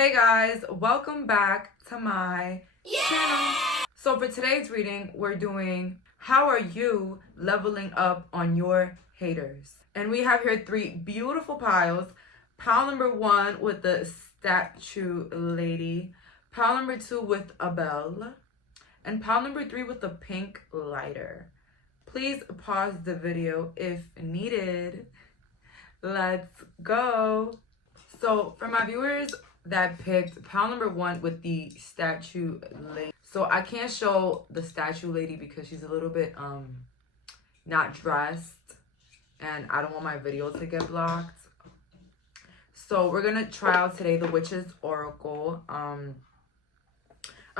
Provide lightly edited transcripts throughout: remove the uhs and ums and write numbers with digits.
Hey guys, welcome back to my channel. So for today's reading, we're doing how are you leveling up on your haters? And we have here three beautiful piles. Pile number one with the statue lady, pile number two with a bell, and pile number three with the pink lighter. Please pause the video if needed. Let's go. So for my viewers that picked pile number one with the statue lady, so I can't show the statue lady because she's a little bit not dressed and I don't want my video to get blocked. So we're gonna try out today the Witch's Oracle. I'm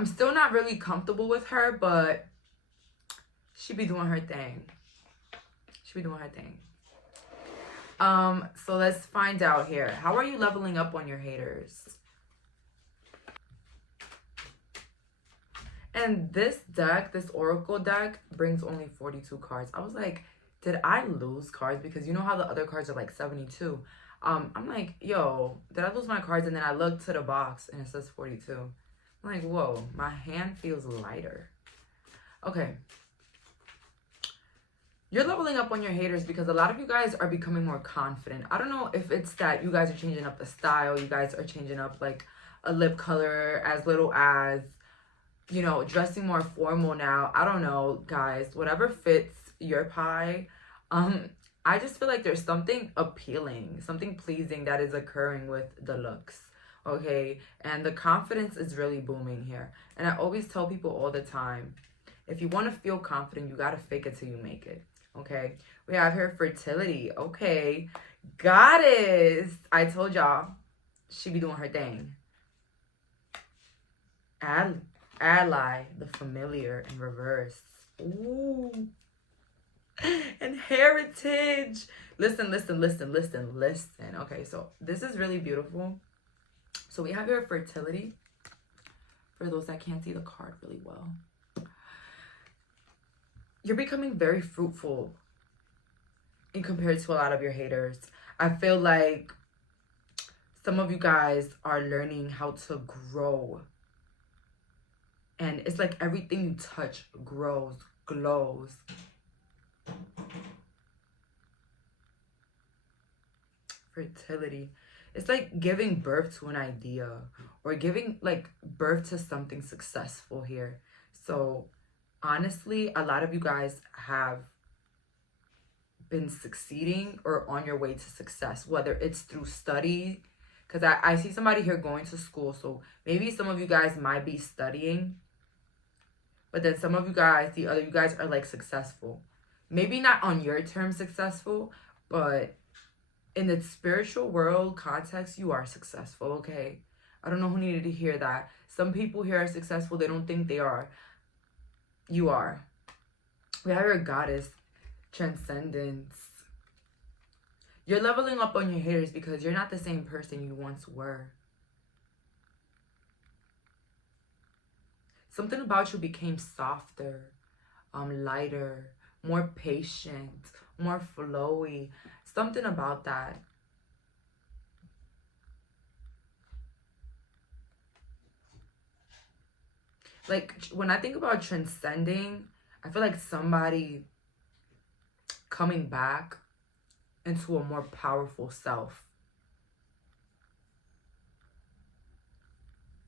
still not really comfortable with her, but she be doing her thing. So let's find out here. How are you leveling up on your haters? And this deck, this Oracle deck, brings only 42 cards. I was like, did I lose cards? Because you know how the other cards are like 72. I'm like, yo, did I lose my cards? And then I looked to the box and it says 42. I'm like, whoa, my hand feels lighter. Okay. You're leveling up on your haters because a lot of you guys are becoming more confident. I don't know if it's that you guys are changing up the style. You guys are changing up like a lip color as little as, you know, dressing more formal now. I don't know, guys. Whatever fits your pie. I just feel like there's something appealing, something pleasing that is occurring with the looks. Okay? And the confidence is really booming here. And I always tell people all the time, if you want to feel confident, you got to fake it till you make it. Okay, we have here fertility. Okay, goddess. I told y'all she be doing her thing. Ally, the familiar in reverse. Ooh. And heritage. Listen. Okay, so this is really beautiful. So we have here fertility. For those that can't see the card really well. You're becoming very fruitful in compared to a lot of your haters. I feel like some of you guys are learning how to grow. And it's like everything you touch grows, glows. Fertility. It's like giving birth to an idea or giving like birth to something successful here. So honestly, a lot of you guys have been succeeding or on your way to success, whether it's through study, because I see somebody here going to school. So maybe some of you guys might be studying, but then some of you guys, the other you guys are like successful. Maybe not on your term successful, but in the spiritual world context, you are successful, okay? I don't know who needed to hear that. Some people here are successful. They don't think they are. You are. We have your goddess, transcendence. You're leveling up on your haters because you're not the same person you once were. Something about you became softer, lighter, more patient, more flowy. Something about that. Like, when I think about transcending, I feel like somebody coming back into a more powerful self.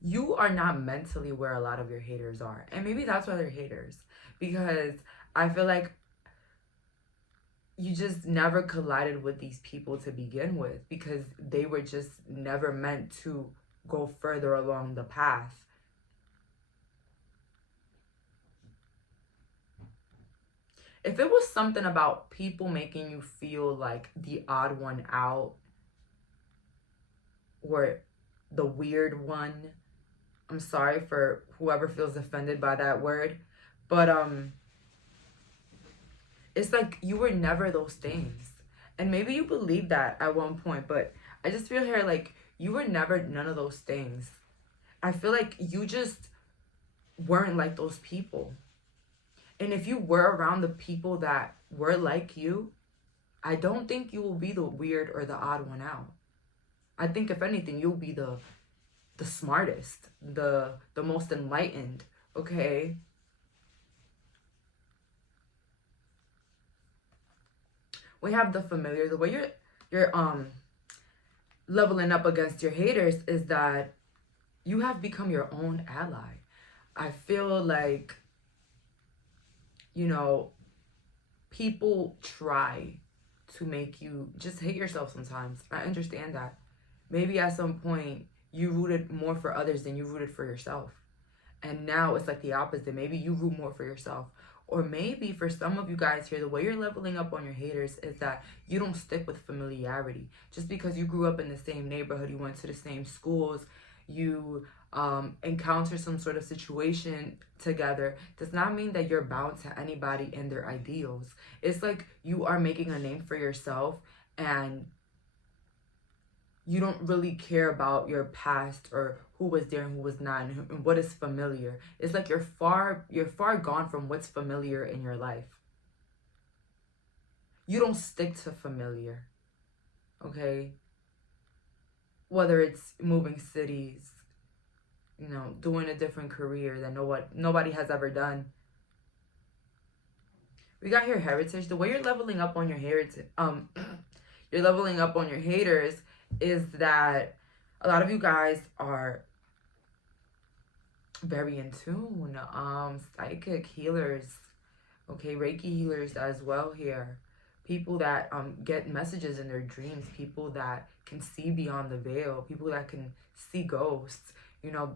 You are not mentally where a lot of your haters are. And maybe that's why they're haters. Because I feel like you just never collided with these people to begin with. Because they were just never meant to go further along the path. If it was something about people making you feel like the odd one out or the weird one, I'm sorry for whoever feels offended by that word, but it's like you were never those things. And maybe you believe that at one point, but I just feel here like you were never none of those things. I feel like you just weren't like those people. And if you were around the people that were like you, I don't think you will be the weird or the odd one out. I think if anything, you'll be the the smartest, the most enlightened, okay? We have the familiar. The way you're leveling up against your haters is that you have become your own ally. I feel like, you know, people try to make you just hate yourself sometimes. I understand that. Maybe at some point you rooted more for others than you rooted for yourself. And now it's like the opposite. Maybe you root more for yourself. Or maybe for some of you guys here, the way you're leveling up on your haters is that you don't stick with familiarity. Just because you grew up in the same neighborhood, you went to the same schools, you encounter some sort of situation together, does not mean that you're bound to anybody and their ideals. It's like you are making a name for yourself, and you don't really care about your past or who was there and who was not and what is familiar. It's like you're far gone from what's familiar in your life. You don't stick to familiar, okay? Whether it's moving cities, you know, doing a different career that nobody has ever done. We got here heritage. The way you're leveling up on your heritage, you're leveling up on your haters, is that a lot of you guys are very in tune. Psychic healers, okay, Reiki healers as well here. People that get messages in their dreams, people that can see beyond the veil, people that can see ghosts. You know,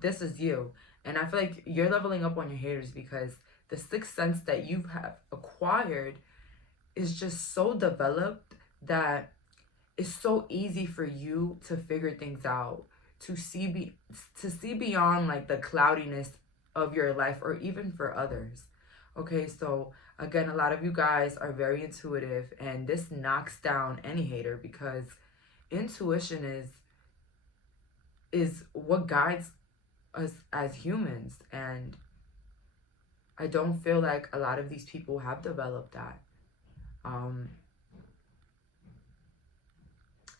this is you. And I feel like you're leveling up on your haters because the sixth sense that you have acquired is just so developed that it's so easy for you to figure things out, to see beyond like the cloudiness of your life, or even for others. Okay, so again, a lot of you guys are very intuitive, and this knocks down any hater because intuition is what guides us as humans, and I don't feel like a lot of these people have developed that.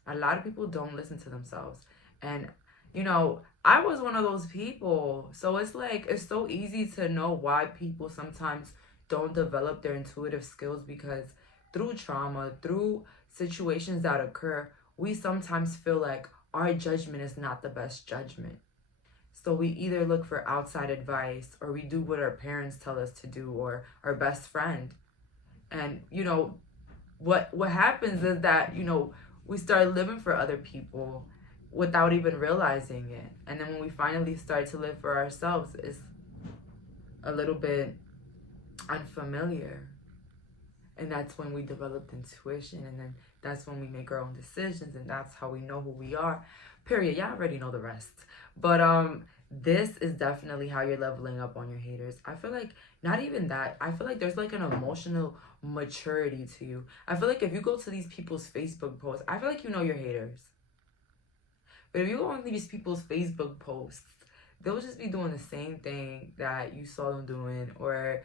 A lot of people don't listen to themselves. And, you know, I was one of those people. So it's like, it's so easy to know why people sometimes don't develop their intuitive skills, because through trauma, through situations that occur, we sometimes feel like our judgment is not the best judgment. So we either look for outside advice, or we do what our parents tell us to do, or our best friend. And, you know, what happens is that, you know, we start living for other people without even realizing it. And then when we finally start to live for ourselves, it's a little bit unfamiliar. And that's when we develop intuition, and then that's when we make our own decisions, and that's how we know who we are. Period. Y'all already know the rest. But this is definitely how you're leveling up on your haters. I feel like not even that. I feel like there's like an emotional maturity to you. I feel like if you go to these people's Facebook posts, I feel like you know your haters. But if you go on these people's Facebook posts, they'll just be doing the same thing that you saw them doing, or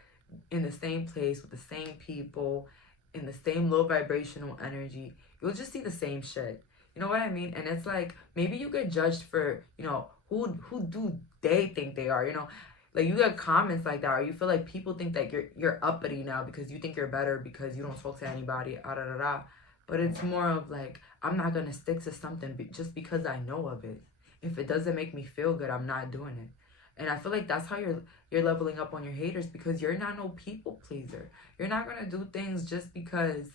in the same place with the same people, in the same low vibrational energy. You'll just see the same shit. You know what I mean? And it's like, maybe you get judged for, you know, who do they think they are, you know? Like, you get comments like that, or you feel like people think that you're uppity now because you think you're better because you don't talk to anybody, But it's more of like, I'm not going to stick to something just because I know of it. If it doesn't make me feel good, I'm not doing it. And I feel like that's how you're leveling up on your haters, because you're not no people pleaser. You're not going to do things just because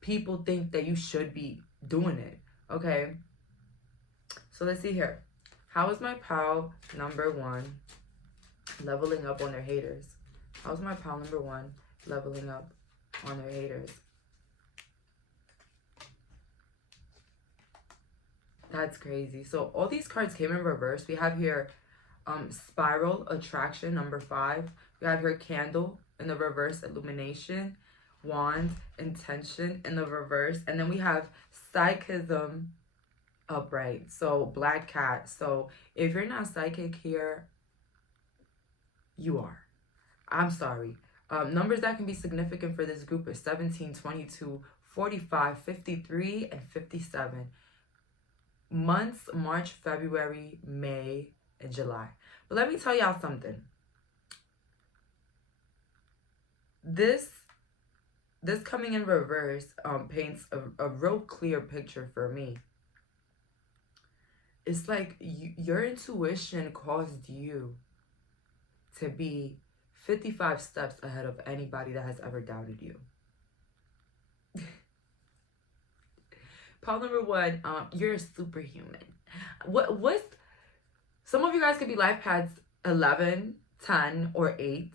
people think that you should be doing it. Okay? So let's see here. How is my pal number one leveling up on their haters? How's my pal number one leveling up on their haters? That's crazy. So all these cards came in reverse. We have here spiral, attraction, number 5. We have here candle in the reverse, illumination, wand, intention in the reverse. And then we have psychism upright. So black cat. So if you're not psychic here, you are. I'm sorry. Numbers that can be significant for this group are 17, 22, 45, 53, and 57. months, March, February, May, and July. But let me tell y'all something. This coming in reverse paints a real clear picture for me. It's like your intuition caused you to be 55 steps ahead of anybody that has ever doubted you. Pile number one, you're a superhuman. What's some of you guys could be life paths 11, 10, or 8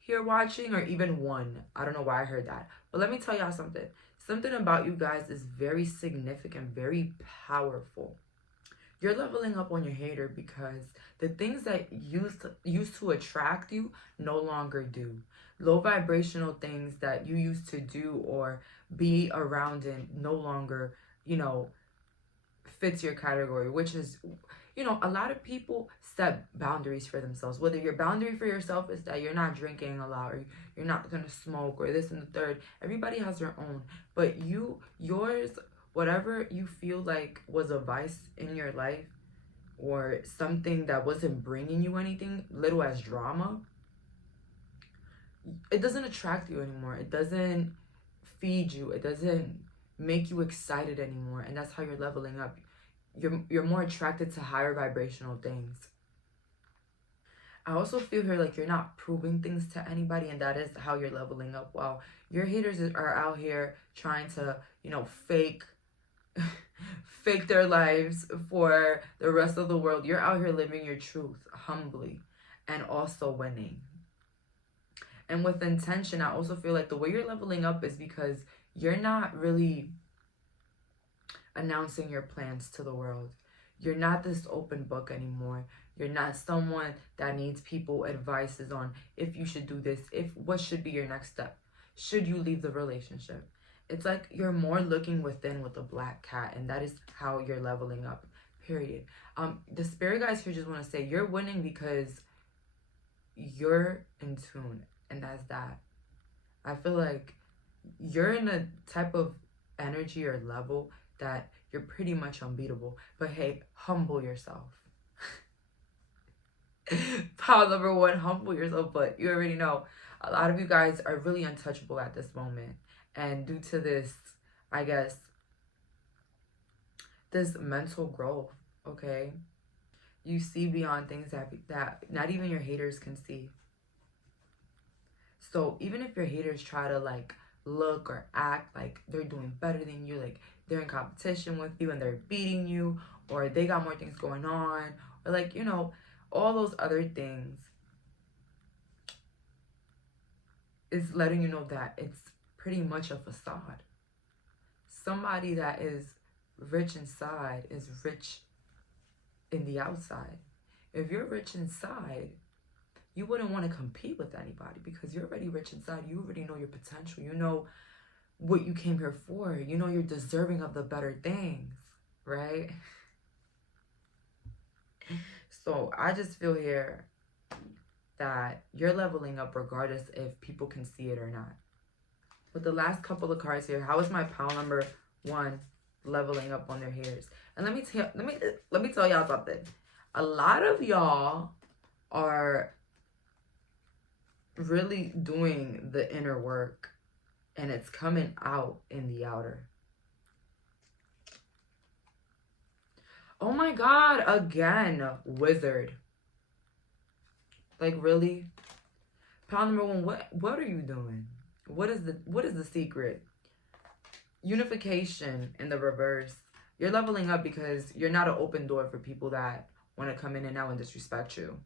here watching, or even 1. I don't know why I heard that. But let me tell y'all something. Something about you guys is very significant, very powerful. You're leveling up on your hater because the things that used to attract you no longer do. Low vibrational things that you used to do or be around in no longer, you know, fits your category, which is, you know, a lot of people set boundaries for themselves. Whether your boundary for yourself is that you're not drinking a lot, or you're not going to smoke, or this and the third. Everybody has their own. But yours, whatever you feel like was a vice in your life, or something that wasn't bringing you anything, little as drama, it doesn't attract you anymore. It doesn't feed you. It doesn't make you excited anymore. And that's how you're leveling up. You're more attracted to higher vibrational things. I also feel here like you're not proving things to anybody, and that is how you're leveling up. While your haters are out here trying to, you know, fake their lives for the rest of the world, you're out here living your truth humbly and also winning. And with intention, I also feel like the way you're leveling up is because you're not really announcing your plans to the world. You're not this open book anymore. You're not someone that needs people advices on if you should do this, what should be your next step, should you leave the relationship. It's like you're more looking within with a black cat, and that is how you're leveling up, period. The spirit guys here just want to say you're winning because you're in tune, and that's that. I feel like you're in a type of energy or level that you're pretty much unbeatable. But hey, humble yourself. Pile number one, humble yourself. But you already know, a lot of you guys are really untouchable at this moment. And due to this, I guess, this mental growth, okay? You see beyond things that not even your haters can see. So even if your haters try to like look or act like they're doing better than you, like they're in competition with you and they're beating you, or they got more things going on, or like, you know, all those other things, is letting you know that it's pretty much a facade. Somebody that is rich inside is rich in the outside. If you're rich inside, you wouldn't want to compete with anybody because you're already rich inside. You already know your potential. You know what you came here for. You know you're deserving of the better things, right? So I just feel here that you're leveling up regardless if people can see it or not. With the last couple of cards here, how is my pile number one leveling up on their haters? And let me tell y'all something. A lot of y'all are really doing the inner work, and it's coming out in the outer. Oh my God, again, wizard. Like, really? Pile number one, what are you doing? What is the secret? Unification in the reverse. You're leveling up because you're not an open door for people that want to come in and out and disrespect you.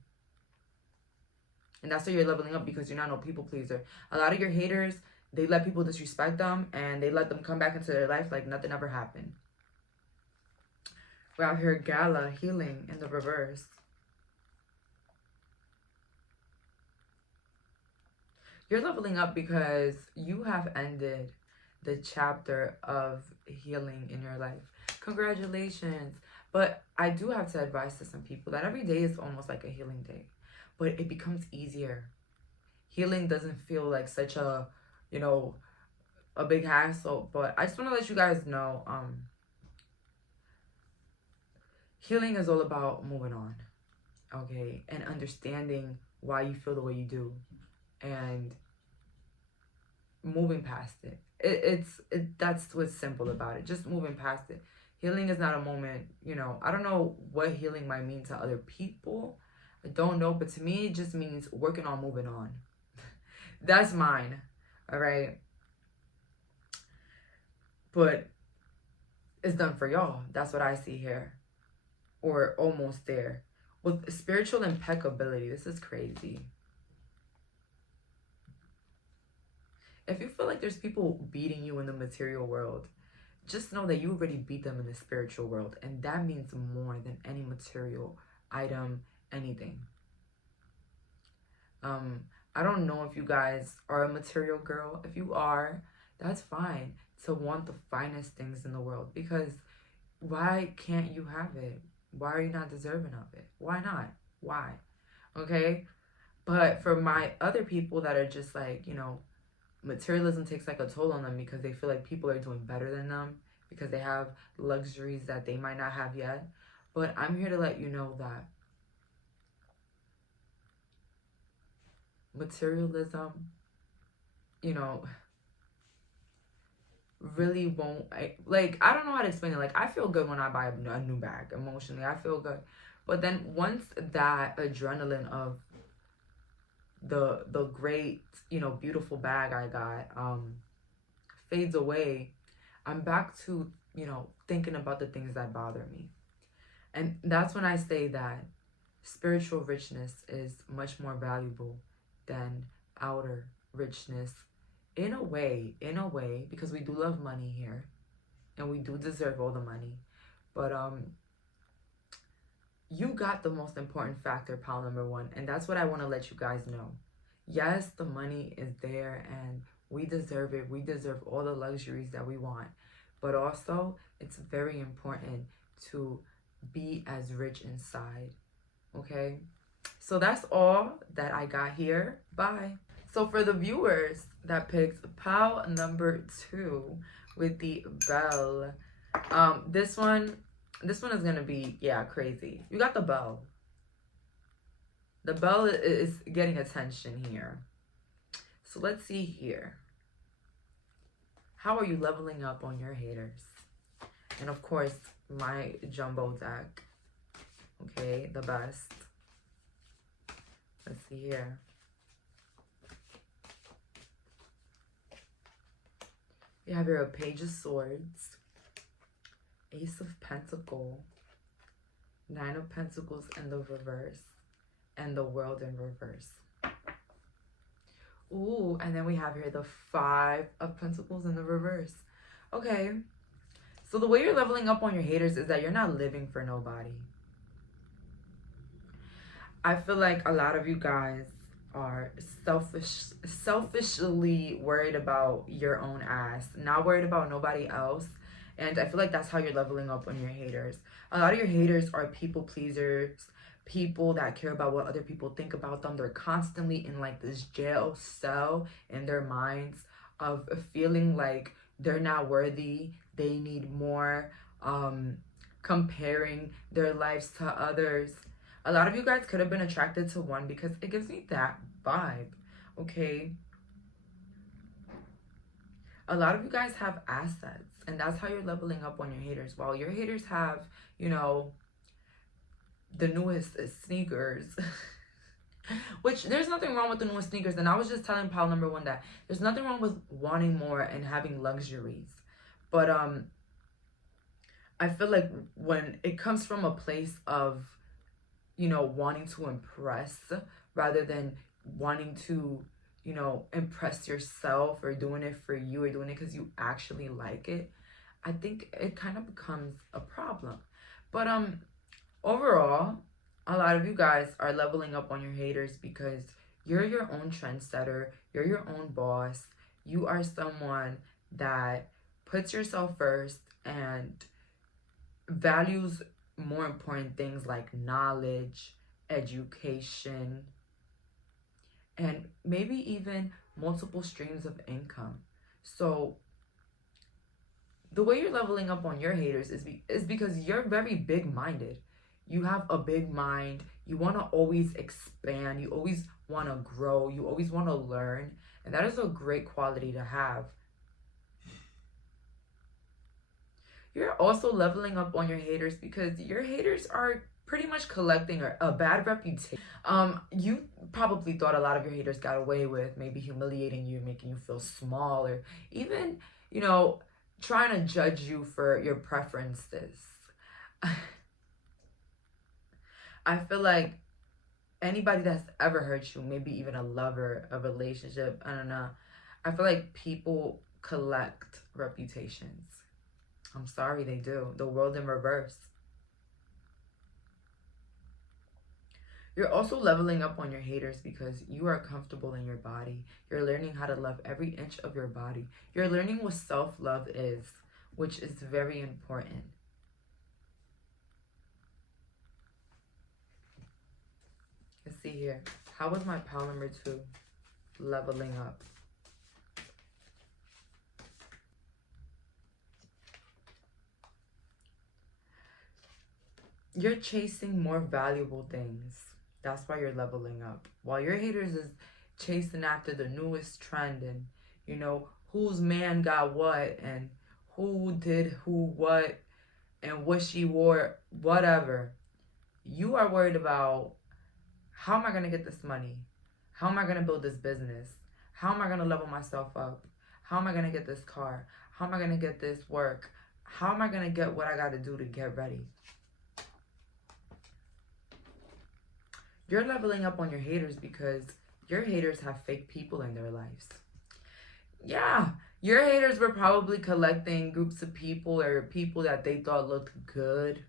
And that's why you're leveling up, because you're not no people pleaser. A lot of your haters, they let people disrespect them and they let them come back into their life like nothing ever happened. We're out here gala healing in the reverse. You're leveling up because you have ended the chapter of healing in your life. Congratulations. But I do have to advise to some people that every day is almost like a healing day. But it becomes easier. Healing doesn't feel like such a, you know, a big hassle. But I just want to let you guys know, Healing is all about moving on, okay, and understanding why you feel the way you do, and moving past it. That's what's simple about it. Just moving past it. Healing is not a moment, you know. I don't know what healing might mean to other people. I don't know, but to me, it just means working on moving on. That's mine, all right? But it's done for y'all. That's what I see here, or almost there. With spiritual impeccability, this is crazy. If you feel like there's people beating you in the material world, just know that you already beat them in the spiritual world. And that means more than any material item, anything. I don't know if you guys are a material girl. If you are, that's fine to want the finest things in the world. Because why can't you have it? Why are you not deserving of it? Why not? Why? Okay? But for my other people that are just like, you know, materialism takes like a toll on them because they feel like people are doing better than them because they have luxuries that they might not have yet. But I'm here to let you know that materialism, you know, really won't, I don't know how to explain it. Like, I feel good when I buy a new bag. Emotionally, I feel good. But then once that adrenaline of the great, you know, beautiful bag I got fades away, I'm back to, you know, thinking about the things that bother me. And that's when I say that spiritual richness is much more valuable than outer richness, in a way, because we do love money here and we do deserve all the money. But you got the most important factor, pile number one, and that's what I want to let you guys know. Yes, the money is there and we deserve it. We deserve all the luxuries that we want. But also, it's very important to be as rich inside, okay? So that's all that I got here. Bye. So for the viewers that picked pile number 2 with the bell, this one is gonna be, yeah, crazy. You got the bell. The bell is getting attention here. So let's see here. How are you leveling up on your haters? And of course, my jumbo deck. Okay, the best. Let's see here. You have your Page of Swords, Ace of Pentacles, Nine of Pentacles in the reverse, and the World in reverse. Ooh, and then we have here the Five of Pentacles in the reverse. Okay, so the way you're leveling up on your haters is that you're not living for nobody. I feel like a lot of you guys are selfishly worried about your own ass, not worried about nobody else. And I feel like that's how you're leveling up on your haters. A lot of your haters are people pleasers, people that care about what other people think about them. They're constantly in like this jail cell in their minds of feeling like they're not worthy, they need more, comparing their lives to others. A lot of you guys could have been attracted to one because it gives me that vibe, okay? A lot of you guys have assets, and that's how you're leveling up on your haters. While your haters have, you know, the newest sneakers, which there's nothing wrong with the newest sneakers. And I was just telling pile number 1 that there's nothing wrong with wanting more and having luxuries. But I feel like when it comes from a place of, you know, wanting to impress rather than wanting to, you know, impress yourself or doing it for you or doing it because you actually like it, I think it kind of becomes a problem. But overall, a lot of you guys are leveling up on your haters because you're your own trendsetter, you're your own boss, you are someone that puts yourself first and values more important things like knowledge, education, and maybe even multiple streams of income. So the way you're leveling up on your haters is because you're very big-minded. You have a big mind. You want to always expand. You always want to grow. You always want to learn. And that is a great quality to have. You're also leveling up on your haters because your haters are pretty much collecting a bad reputation. You probably thought a lot of your haters got away with maybe humiliating you, making you feel small, or even, trying to judge you for your preferences. I feel like anybody that's ever hurt you, maybe even a lover, a relationship, I don't know. I feel like people collect reputations. I'm sorry, they do. The world in reverse. You're also leveling up on your haters because you are comfortable in your body. You're learning how to love every inch of your body. You're learning what self-love is, which is very important. Let's see here. How was my pile number 2 leveling up? You're chasing more valuable things. That's why you're leveling up. While your haters is chasing after the newest trend and, whose man got what and who did who what and what she wore, whatever. You are worried about, how am I going to get this money? How am I going to build this business? How am I going to level myself up? How am I going to get this car? How am I going to get this work? How am I going to get what I got to do to get ready? You're leveling up on your haters because your haters have fake people in their lives. Yeah, your haters were probably collecting groups of people or people that they thought looked good.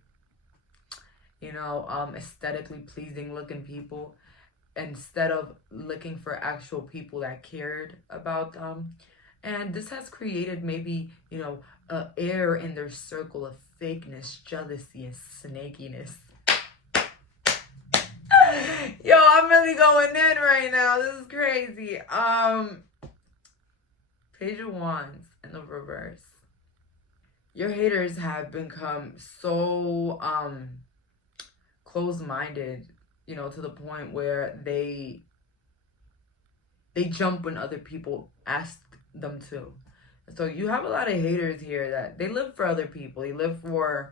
Aesthetically pleasing looking people, instead of looking for actual people that cared about them. And this has created maybe, a air in their circle of fakeness, jealousy, and snakiness. Yo, I'm really going in right now. This is crazy. Page of Wands in the reverse. Your haters have become so close-minded, to the point where they jump when other people ask them to. So you have a lot of haters here that they live for other people. They live for,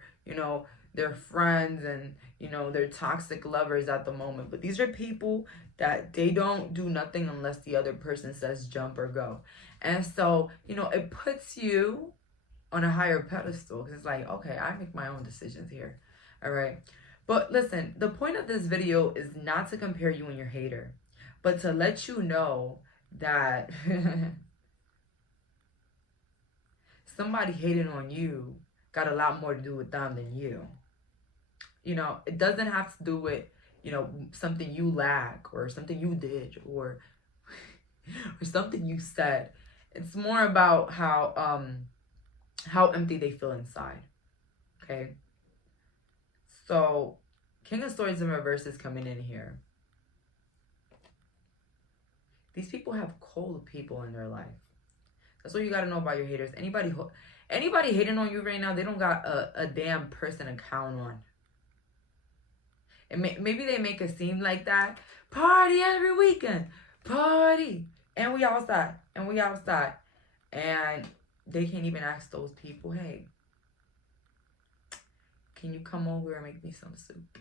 their friends and, their toxic lovers at the moment. But these are people that they don't do nothing unless the other person says jump or go. And so, it puts you on a higher pedestal because it's like, okay, I make my own decisions here. All right. But listen, the point of this video is not to compare you and your hater, but to let you know that somebody hating on you got a lot more to do with them than you. It doesn't have to do with, something you lack or something you did or something you said. It's more about how empty they feel inside. Okay? So, King of Swords in reverse is coming in here. These people have cold people in their life. That's what you got to know about your haters. Anybody hating on you right now, they don't got a damn person to count on. And maybe they make it seem like that. Party every weekend. Party. And we outside. And we outside. And they can't even ask those people, hey, can you come over and make me some soup?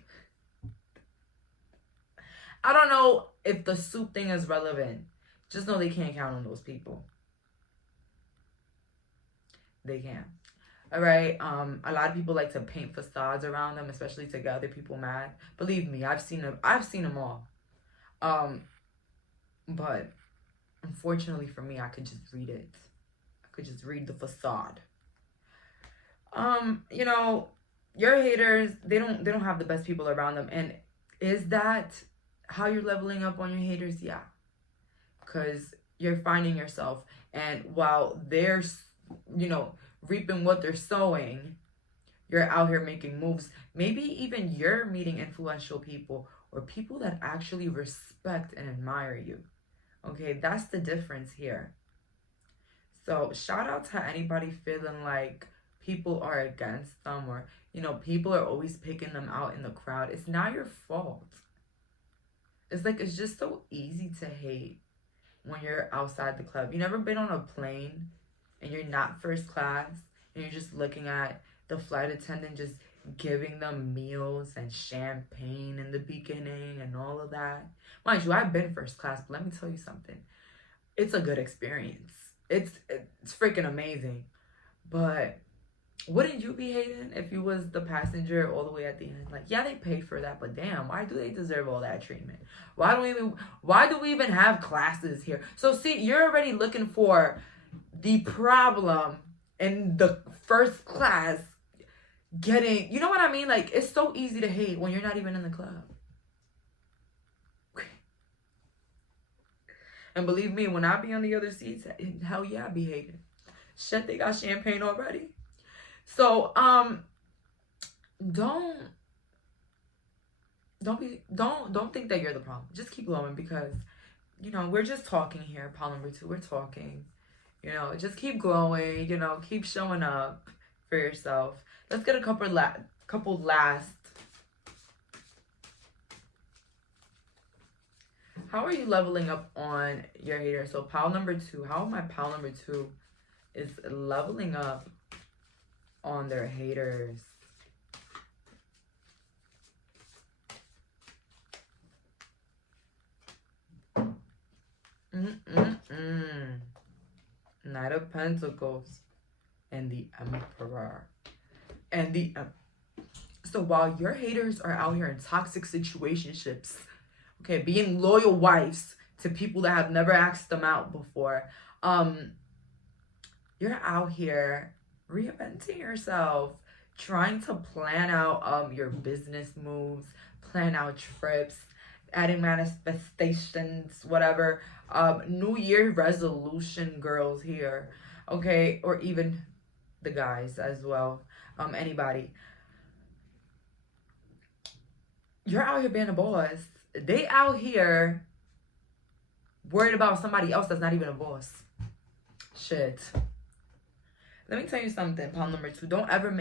I don't know if the soup thing is relevant. Just know they can't count on those people. They can't. All right. A lot of people like to paint facades around them, especially to get other people mad. Believe me, I've seen them all. But unfortunately for me, I could just read it. I could just read the facade. Your haters, they don't have the best people around them. And is that how you're leveling up on your haters? Yeah. Because you're finding yourself, and while they're, reaping what they're sowing, you're out here making moves. Maybe even you're meeting influential people or people that actually respect and admire you. Okay, that's the difference here. So shout out to anybody feeling like people are against them or, you know, people are always picking them out in the crowd. It's not your fault. It's like, it's just so easy to hate when you're outside the club. You never been on a plane and you're not first class and you're just looking at the flight attendant just giving them meals and champagne in the beginning and all of that. Mind you, I've been first class, but let me tell you something. It's a good experience. It's freaking amazing. But wouldn't you be hating if you was the passenger all the way at the end? Like, yeah, they paid for that, but damn, why do they deserve all that treatment? Why do we even have classes here? So see, you're already looking for the problem in the first class getting, you know what I mean? Like, it's so easy to hate when you're not even in the club. And believe me, when I be on the other seats, hell yeah, I be hating. Shit, they got champagne already. So, don't think that you're the problem. Just keep glowing because, you know, we're just talking here. Pile number 2, we're talking. You know, just keep glowing. You know, keep showing up for yourself. Let's get a couple last. How are you leveling up on your hater? So pile number 2. How my pile number 2 is leveling up on their haters. Knight of Pentacles and the Emperor. And so while your haters are out here in toxic situationships, okay, being loyal wives to people that have never asked them out before, you're out here reinventing yourself, trying to plan out your business moves, plan out trips, adding manifestations, whatever. New Year resolution girls here, okay, or even the guys as well. Anybody. You're out here being a boss. They out here worried about somebody else that's not even a boss. Shit. Let me tell you something, pile number 2. Don't ever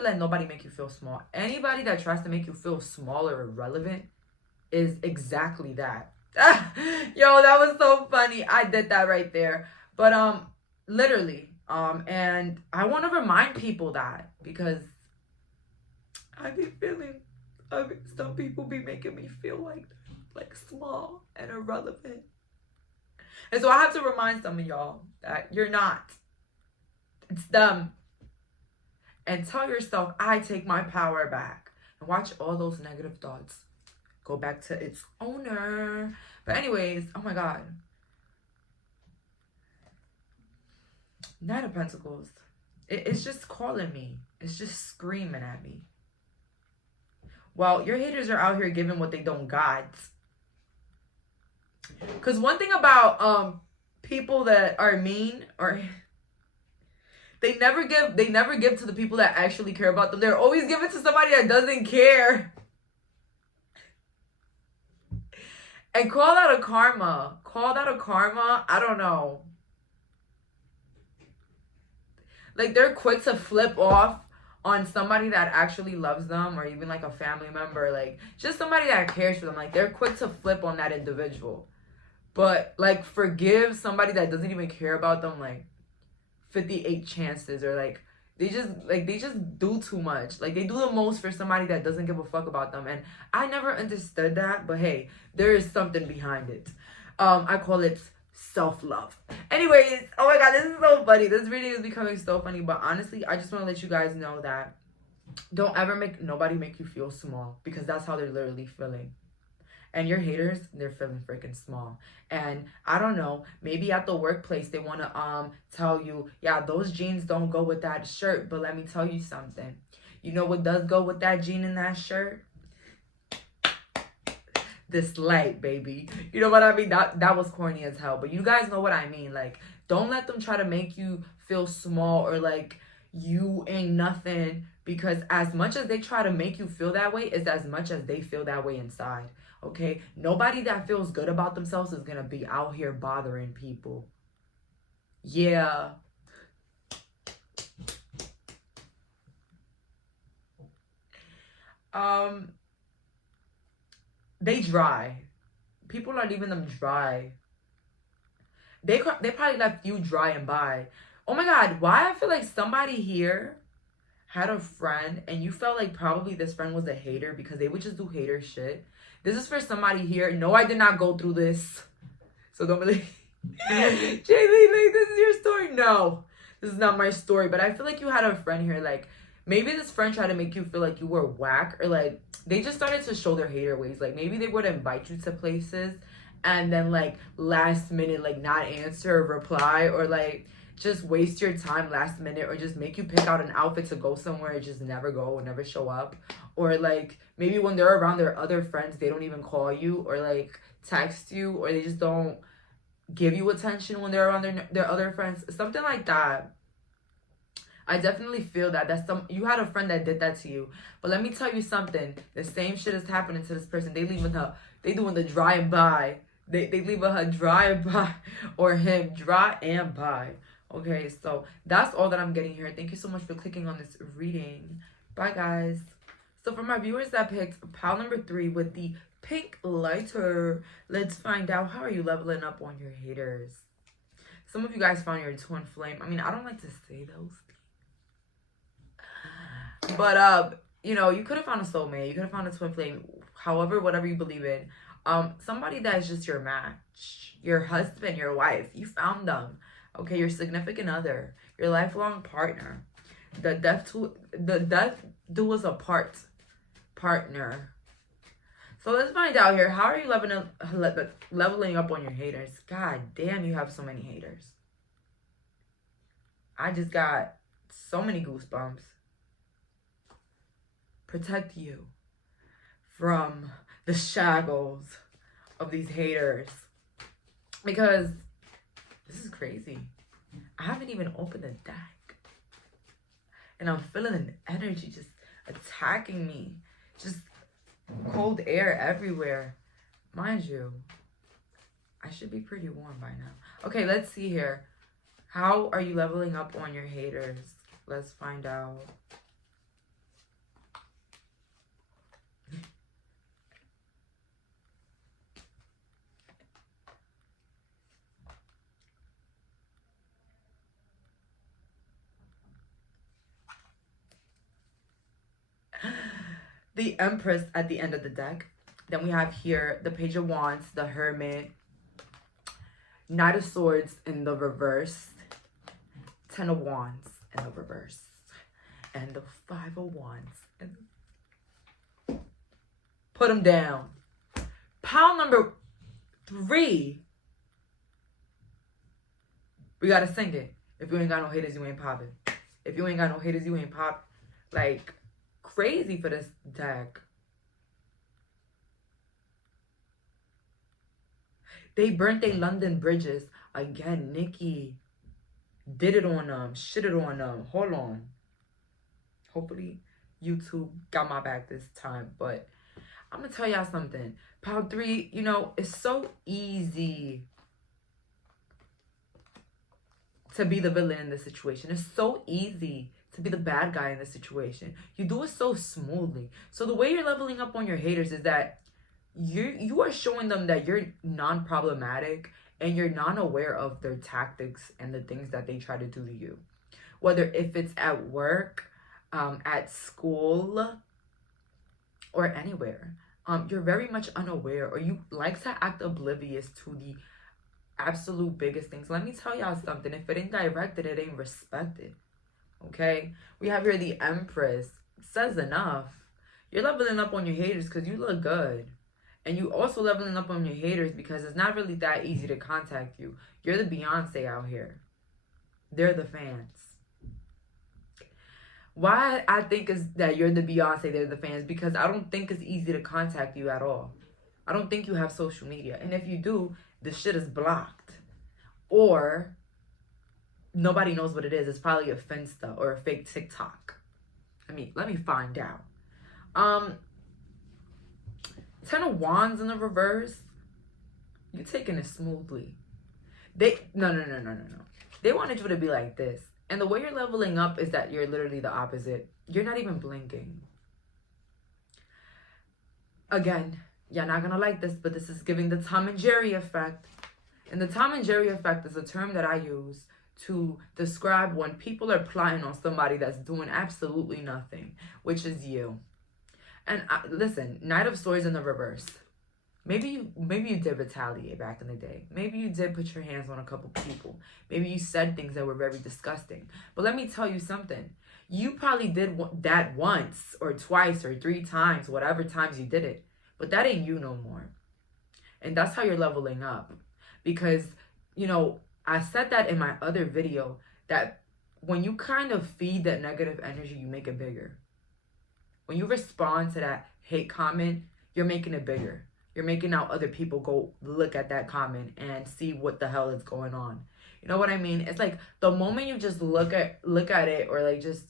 let nobody make you feel small. Anybody that tries to make you feel small or irrelevant is exactly that. Yo, that was so funny. I did that right there. But literally, and I want to remind people that because I be feeling some people be making me feel like small and irrelevant. And so I have to remind some of y'all that you're not. It's them. And tell yourself, I take my power back. And watch all those negative thoughts go back to its owner. But anyways, oh my God. Knight of Pentacles. It's just calling me. It's just screaming at me. Well, your haters are out here giving what they don't got. Because one thing about people that are mean or... They never give to the people that actually care about them. They're always giving to somebody that doesn't care. And call that a karma. Call that a karma. I don't know. Like, they're quick to flip off on somebody that actually loves them, or even like a family member, like just somebody that cares for them. Like, they're quick to flip on that individual. But like, forgive somebody that doesn't even care about them, like 58 chances, or like they just do too much. Like, they do the most for somebody that doesn't give a fuck about them. And I never understood that, but hey, there is something behind it. I call it self-love. Anyways, oh my God, this is so funny. This reading is becoming so funny. But honestly, I just want to let you guys know that don't ever make nobody make you feel small, because that's how they're literally feeling. And your haters, they're feeling freaking small. And I don't know, maybe at the workplace they want to tell you, yeah, those jeans don't go with that shirt. But let me tell you something. You know what does go with that jean and that shirt? This light, baby. You know what I mean? That was corny as hell. But you guys know what I mean. Like, don't let them try to make you feel small or like you ain't nothing. Because as much as they try to make you feel that way, it's as much as they feel that way inside. Okay? Nobody that feels good about themselves is going to be out here bothering people. Yeah. They dry. People are leaving them dry. They probably left you dry and by. Oh my God, why I feel like somebody here had a friend and you felt like probably this friend was a hater because they would just do hater shit. This is for somebody here. No, I did not go through this. So don't believe. Jayleen, like, this is your story. No, this is not my story. But I feel like you had a friend here. Like, maybe this friend tried to make you feel like you were whack. Or like, they just started to show their hater ways. Like, maybe they would invite you to places. And then like last minute, like not answer or reply. Or like just waste your time last minute. Or just make you pick out an outfit to go somewhere and just never go. Never show up. Or like maybe when they're around their other friends, they don't even call you. Or like text you. Or they just don't give you attention when they're around their other friends. Something like that. I definitely feel that. You had a friend that did that to you. But let me tell you something. The same shit is happening to this person. They doing the dry and by. They leaving her dry and by. Or him dry and by. Okay, so that's all that I'm getting here. Thank you so much for clicking on this reading. Bye, guys. So for my viewers that picked pile number 3 with the pink lighter, let's find out, how are you leveling up on your haters? Some of you guys found your twin flame. I mean, I don't like to say those things. But, you know, you could have found a soulmate. You could have found a twin flame. However, whatever you believe in. Somebody that is just your match. Your husband, your wife. You found them. Okay, your significant other. Your lifelong partner. The death do us apart partner. So let's find out here. How are you leveling up on your haters? God damn, you have so many haters. I just got so many goosebumps. Protect you from the shackles of these haters. Because this is crazy. I haven't even opened the deck. And I'm feeling an energy just attacking me. Just cold air everywhere. Mind you, I should be pretty warm by now. Okay, let's see here. How are you leveling up on your haters? Let's find out. The Empress at the end of the deck. Then we have here the Page of Wands, the Hermit, Knight of Swords in the reverse, 10 of Wands in the reverse, and the 5 of Wands. Put them down. Pile number 3. We gotta sing it. If you ain't got no haters, you ain't popping. If you ain't got no haters, you ain't pop. Like, crazy for this deck. They burnt their London bridges. Again, Nikki did it on them. Shitted on them. Hold on. Hopefully, YouTube got my back this time. But I'm going to tell y'all something. Pile 3, you know, it's so easy to be the villain in this situation. It's so easy to be the bad guy in this situation. You do it so smoothly. So the way you're leveling up on your haters is that you are showing them that you're non-problematic and you're non-aware of their tactics and the things that they try to do to you. Whether if it's at work, at school, or anywhere. You're very much unaware, or you like to act oblivious to the absolute biggest things. Let me tell y'all something. If it ain't directed, it ain't respected. Okay, we have here the Empress. Says enough. You're leveling up on your haters because you look good. And you also leveling up on your haters because it's not really that easy to contact you. You're the Beyonce out here. They're the fans. Why I think is that you're the Beyonce, they're the fans, because I don't think it's easy to contact you at all. I don't think you have social media. And if you do, the shit is blocked. Or nobody knows what it is. It's probably a Finsta or a fake TikTok. I mean, let me find out. 10 of Wands in the reverse. You're taking it smoothly. No. They wanted you to be like this. And the way you're leveling up is that you're literally the opposite. You're not even blinking. Again, you're not gonna like this, but this is giving the Tom and Jerry effect. And the Tom and Jerry effect is a term that I use to describe when people are plotting on somebody that's doing absolutely nothing, which is you. And listen, Knight of Swords in the reverse. Maybe you did retaliate back in the day. Maybe you did put your hands on a couple people. Maybe you said things that were very disgusting. But let me tell you something. You probably did that once or twice or 3 times, whatever times you did it. But that ain't you no more. And that's how you're leveling up. Because, you know, I said that in my other video, that when you kind of feed that negative energy, you make it bigger. When you respond to that hate comment, you're making it bigger. You're making out other people go look at that comment and see what the hell is going on. You know what I mean? It's like the moment you just look at it, or like just,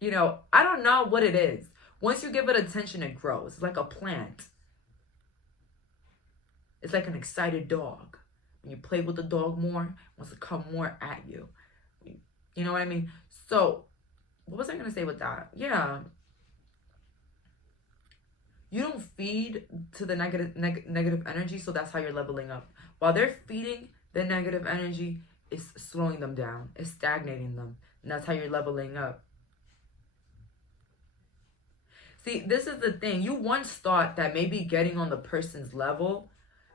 you know, I don't know what it is. Once you give it attention, it grows. It's like a plant. It's like an excited dog. When you play with the dog more, it wants to come more at you. You know what I mean? So, what was I going to say with that? Yeah. You don't feed to the negative energy, so that's how you're leveling up. While they're feeding the negative energy, it's slowing them down. It's stagnating them. And that's how you're leveling up. See, this is the thing. You once thought that maybe getting on the person's level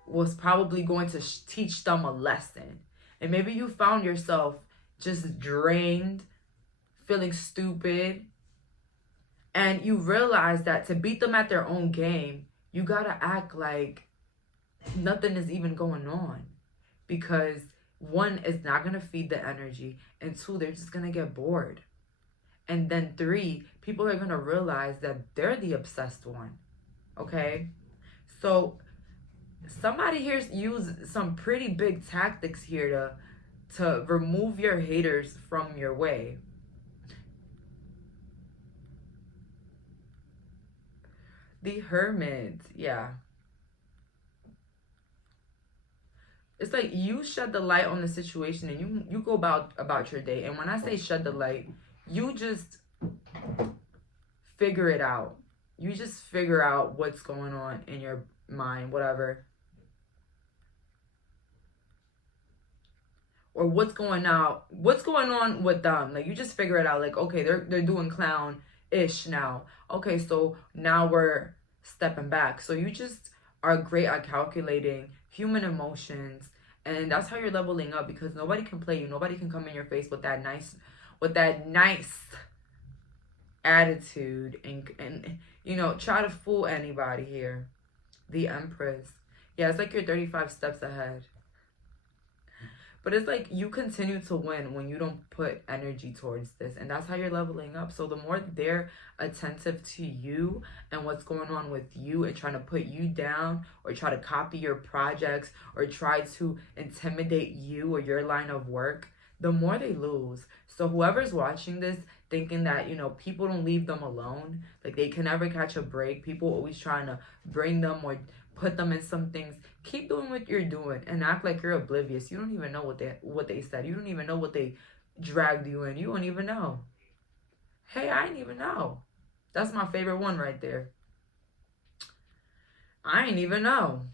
was probably going to teach them a lesson. And maybe you found yourself just drained, feeling stupid. And you realize that to beat them at their own game, you gotta act like nothing is even going on. Because 1, it's not gonna feed the energy. And 2, they're just gonna get bored. And then 3, people are gonna realize that they're the obsessed one. Okay? So somebody here's used some pretty big tactics here to remove your haters from your way. The Hermit, yeah. It's like you shed the light on the situation and you go about your day. And when I say shed the light, you just figure it out. You just figure out what's going on in your mind, whatever. Or what's going on with them. Like, you just figure it out. Like, okay, they're doing clown-ish now. Okay, so now we're stepping back. So you just are great at calculating human emotions, and that's how you're leveling up, because nobody can play you. Nobody can come in your face with that nice attitude and you know, try to fool anybody here. The Empress. Yeah, it's like you're 35 steps ahead. But it's like you continue to win when you don't put energy towards this. And that's how you're leveling up. So the more they're attentive to you and what's going on with you and trying to put you down or try to copy your projects or try to intimidate you or your line of work, the more they lose. So whoever's watching this thinking that, you know, people don't leave them alone, like they can never catch a break, people always trying to bring them or put them in some things, keep doing what you're doing and act like you're oblivious. You don't even know what they said. You don't even know what they dragged you in. You don't even know. Hey, I didn't even know. That's my favorite one right there. I ain't even know.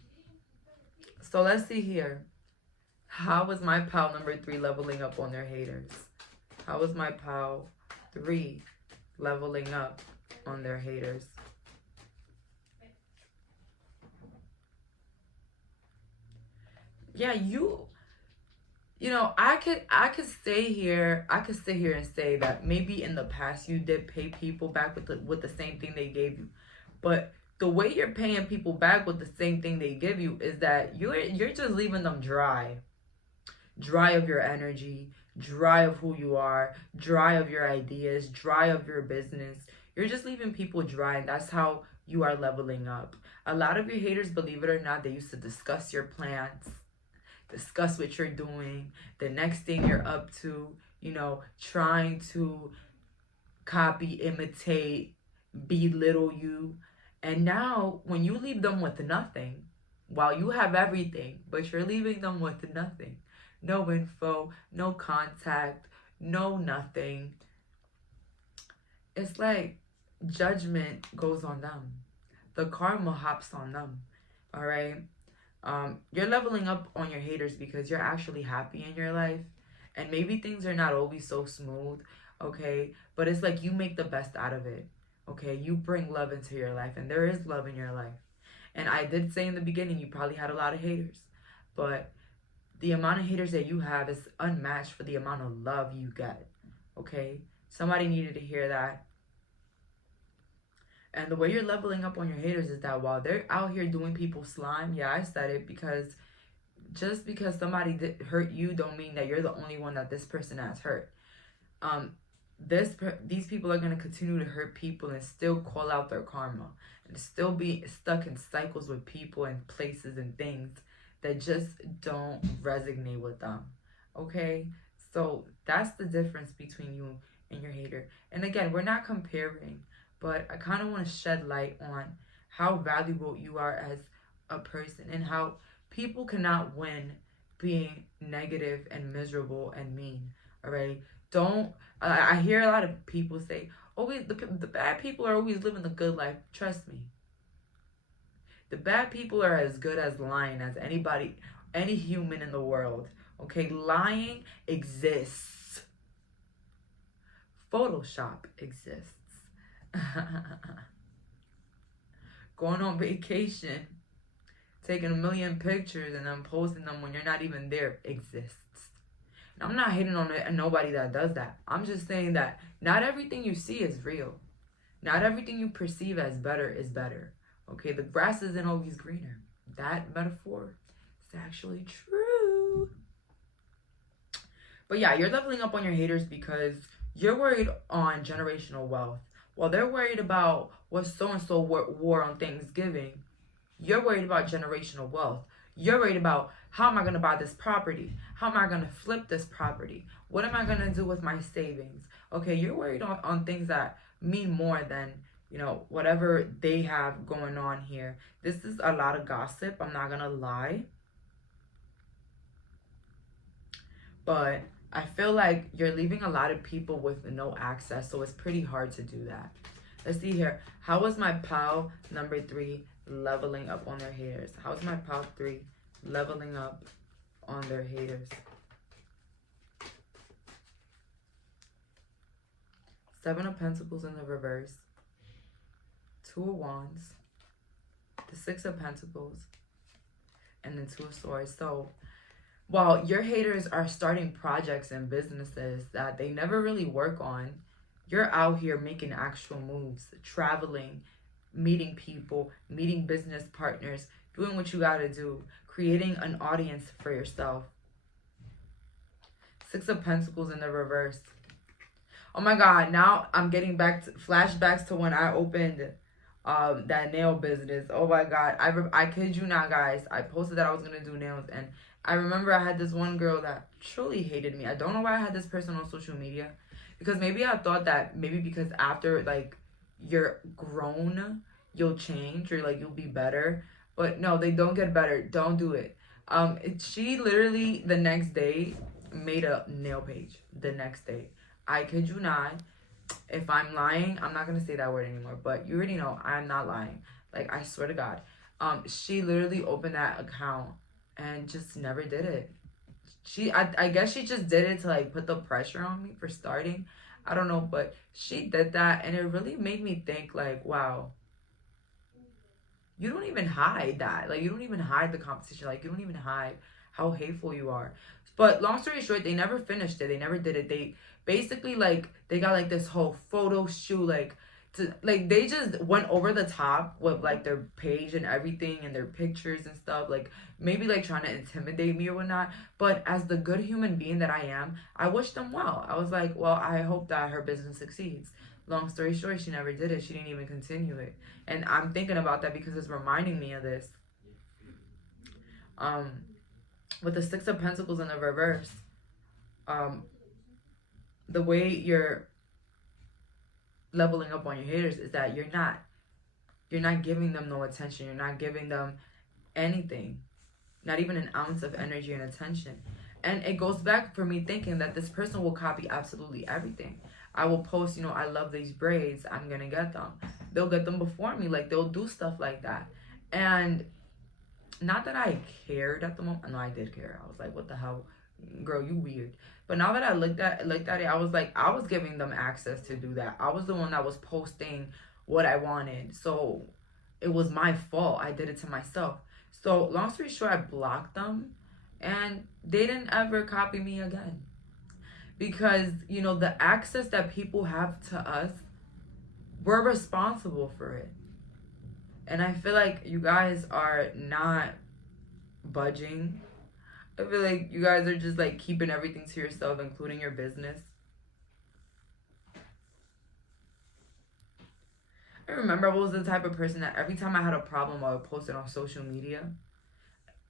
So let's see here. How is my pal number 3 leveling up on their haters? How is my pal 3 leveling up on their haters? Yeah, you know, I could stay here. I could sit here and say that maybe in the past you did pay people back with the same thing they gave you, but the way you're paying people back with the same thing they give you is that you're just leaving them dry of your energy, dry of who you are, dry of your ideas, dry of your business. You're just leaving people dry, and that's how you are leveling up. A lot of your haters, believe it or not, they used to discuss your plans, discuss what you're doing, the next thing you're up to, you know, trying to copy, imitate, belittle you. And now when you leave them with nothing, while you have everything, but you're leaving them with nothing, no info, no contact, no nothing, it's like judgment goes on them. The karma hops on them. All right. You're leveling up on your haters because you're actually happy in your life, and maybe things are not always so smooth. Okay, but it's like you make the best out of it. Okay, you bring love into your life, and there is love in your life. And I did say in the beginning, you probably had a lot of haters, but the amount of haters that you have is unmatched for the amount of love you get. Okay, somebody needed to hear that. And the way you're leveling up on your haters is that while they're out here doing people slime, yeah, I said it, because just because somebody did hurt you don't mean that you're the only one that this person has hurt. These people are going to continue to hurt people and still call out their karma and still be stuck in cycles with people and places and things that just don't resonate with them. Okay, so that's the difference between you and your hater. And again, we're not comparing, but I kind of want to shed light on how valuable you are as a person and how people cannot win being negative and miserable and mean. All right, I hear a lot of people say, always the bad people are always living the good life. Trust me, the bad people are as good as lying as anybody, any human in the world. Okay, lying exists. Photoshop exists. Going on vacation, taking a million pictures and then posting them when you're not even there exists. And I'm not hating on nobody that does that. I'm just saying that not everything you see is real. Not everything you perceive as better is better. Okay, the grass isn't always greener. That metaphor is actually true. But yeah, you're leveling up on your haters because you're worried on generational wealth. While they're worried about what so-and-so wore on Thanksgiving, you're worried about generational wealth. You're worried about, how am I going to buy this property? How am I going to flip this property? What am I going to do with my savings? Okay, you're worried on things that mean more than, whatever they have going on here. This is a lot of gossip, I'm not going to lie. But I feel like you're leaving a lot of people with no access, so it's pretty hard to do that. Let's see here. How is my pal number 3 leveling up on their haters? How's my pal 3 leveling up on their haters? 7 of Pentacles in the reverse, 2 of Wands, the 6 of Pentacles, and then 2 of Swords. So while your haters are starting projects and businesses that they never really work on, you're out here making actual moves, traveling, meeting people, meeting business partners, doing what you gotta do, creating an audience for yourself. 6 of Pentacles in the reverse. Oh my God, now I'm getting flashbacks to when I opened that nail business. Oh my God, I kid you not, guys. I posted that I was gonna do nails, and I remember I had this one girl that truly hated me. I don't know why I had this person on social media, because maybe I thought that maybe because after like you're grown, you'll change, or like you'll be better. But no, they don't get better. Don't do it. She literally the next day made a nail page. The next day. I kid you not. If I'm lying, I'm not gonna say that word anymore, but you already know I'm not lying. Like, I swear to God. She literally opened that account and just never did it. I guess she just did it to like put the pressure on me for starting. I don't know, but she did that, and it really made me think like, wow, you don't even hide that. Like, you don't even hide the competition. Like, you don't even hide how hateful you are. But long story short, they never finished it. They never did it. They basically like, they got like this whole photo shoot, like they just went over the top with like their page and everything and their pictures and stuff, like maybe like trying to intimidate me or whatnot. But as the good human being that I am, I wish them well. I was like, well, I hope that her business succeeds. Long story short, she never did it. She didn't even continue it. And I'm thinking about that because it's reminding me of this. With the 6 of Pentacles in the reverse, the way you're leveling up on your haters is that you're not giving them no attention. You're not giving them anything, not even an ounce of energy and attention. And it goes back for me thinking that this person will copy absolutely everything. I will post, you know, I love these braids, I'm gonna get them. They'll get them before me. Like, they'll do stuff like that. And not that I cared at the moment. No, I did care. I was like, what the hell, girl, you weird. But now that I looked at it, I was like, I was giving them access to do that. I was the one that was posting what I wanted. So it was my fault. I did it to myself. So long story short, I blocked them, and they didn't ever copy me again. Because, you know, the access that people have to us, we're responsible for it. And I feel like you guys are not budging. I feel like you guys are just like keeping everything to yourself, including your business. I remember I was the type of person that every time I had a problem, I would post it on social media,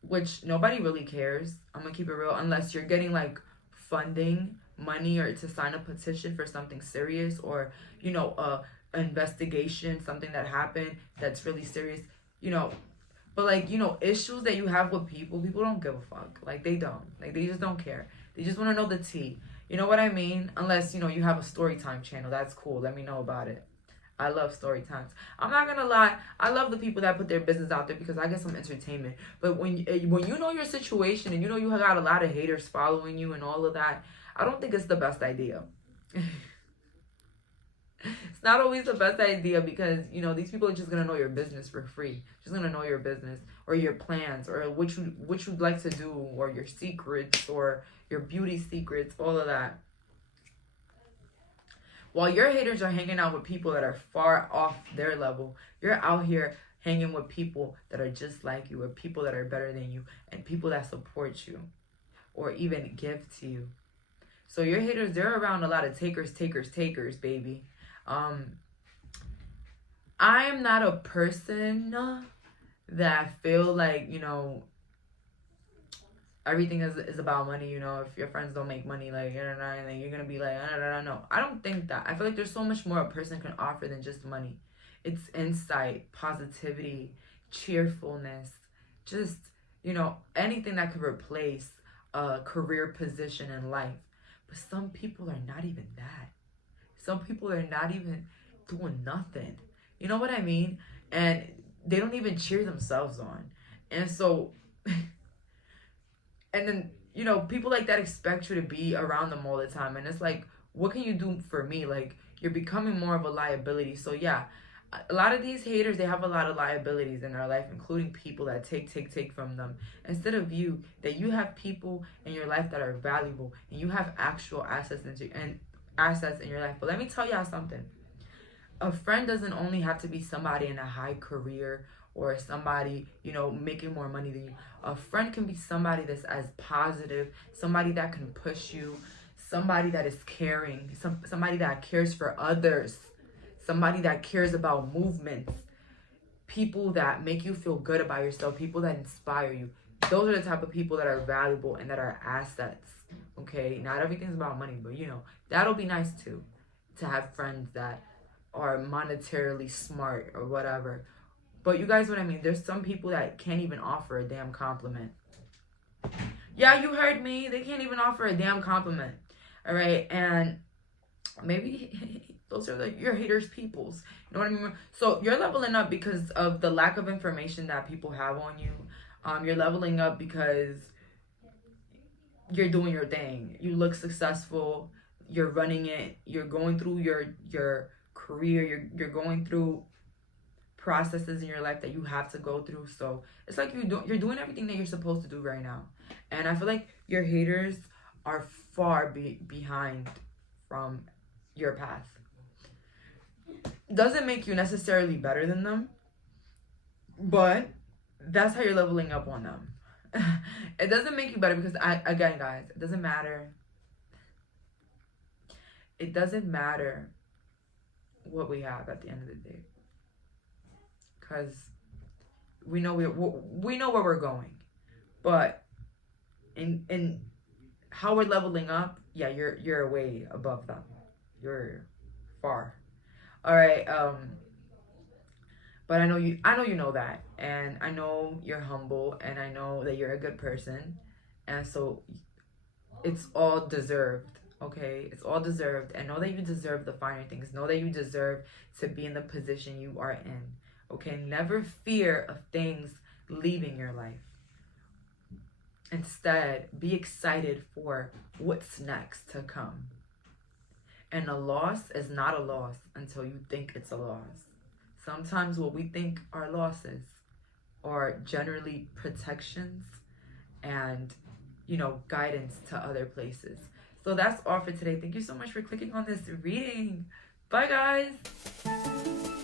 which nobody really cares. I'm gonna keep it real, unless you're getting like funding, money, or to sign a petition for something serious, or, you know, investigation, something that happened that's really serious, you know. But like, you know, issues that you have with people don't give a fuck. Like, they don't. Like, they just don't care. They just want to know the tea. You know what I mean? Unless, you know, you have a story time channel. That's cool. Let me know about it. I love story times. I'm not gonna lie. I love the people that put their business out there because I get some entertainment. But when you know your situation and you know you have got a lot of haters following you and all of that, I don't think it's the best idea. It's not always the best idea because, you know, these people are just gonna know your business for free. Just gonna know your business or your plans or what you'd like to do, or your secrets or your beauty secrets, all of that. While your haters are hanging out with people that are far off their level, you're out here hanging with people that are just like you, or people that are better than you, and people that support you or even give to you. So your haters, they're around a lot of takers, baby. I am not a person that feel like, you know, everything is about money. You know, if your friends don't make money, like, and then you're gonna be like, no. I don't think that. I feel like there's so much more a person can offer than just money. It's insight, positivity, cheerfulness, just, you know, anything that could replace a career position in life. But some people are not even that. Some people are not even doing nothing. You know what I mean? And they don't even cheer themselves on. And so, and then, you know, people like that expect you to be around them all the time. And it's like, what can you do for me? Like, you're becoming more of a liability. So yeah, a lot of these haters, they have a lot of liabilities in their life, including people that take from them. Instead of you, that you have people in your life that are valuable, and you have actual assets in your life. But let me tell y'all something. A friend doesn't only have to be somebody in a high career or somebody, you know, making more money than you. A friend can be somebody that's as positive, somebody that can push you, somebody that is caring, somebody that cares for others, somebody that cares about movements, people that make you feel good about yourself, people that inspire you. Those are the type of people that are valuable and that are assets. Okay, not everything's about money, but, you know, that'll be nice too, to have friends that are monetarily smart or whatever. But you guys know what I mean. There's some people that can't even offer a damn compliment. Yeah, you heard me. They can't even offer a damn compliment. All right, and maybe those are like your haters' peoples. You know what I mean? So you're leveling up because of the lack of information that people have on you. You're leveling up because you're doing your thing. You look successful. You're running it. You're going through your career. You're going through processes in your life that you have to go through. So it's like you're doing everything that you're supposed to do right now. And I feel like your haters are far behind from your path. Doesn't make you necessarily better than them, but that's how you're leveling up on them. It doesn't make you better because, again, guys, it doesn't matter. It doesn't matter what we have at the end of the day, because we know we know where we're going. But in how we're leveling up, yeah, you're way above them. You're far. All right. But I know you know that, and I know you're humble, and I know that you're a good person, and so it's all deserved. Okay, it's all deserved, and know that you deserve the finer things. Know that you deserve to be in the position you are in. Okay, never fear of things leaving your life. Instead, be excited for what's next to come. And a loss is not a loss until you think it's a loss. Sometimes what we think are losses are generally protections and, you know, guidance to other places. So that's all for today. Thank you so much for clicking on this reading. Bye, guys.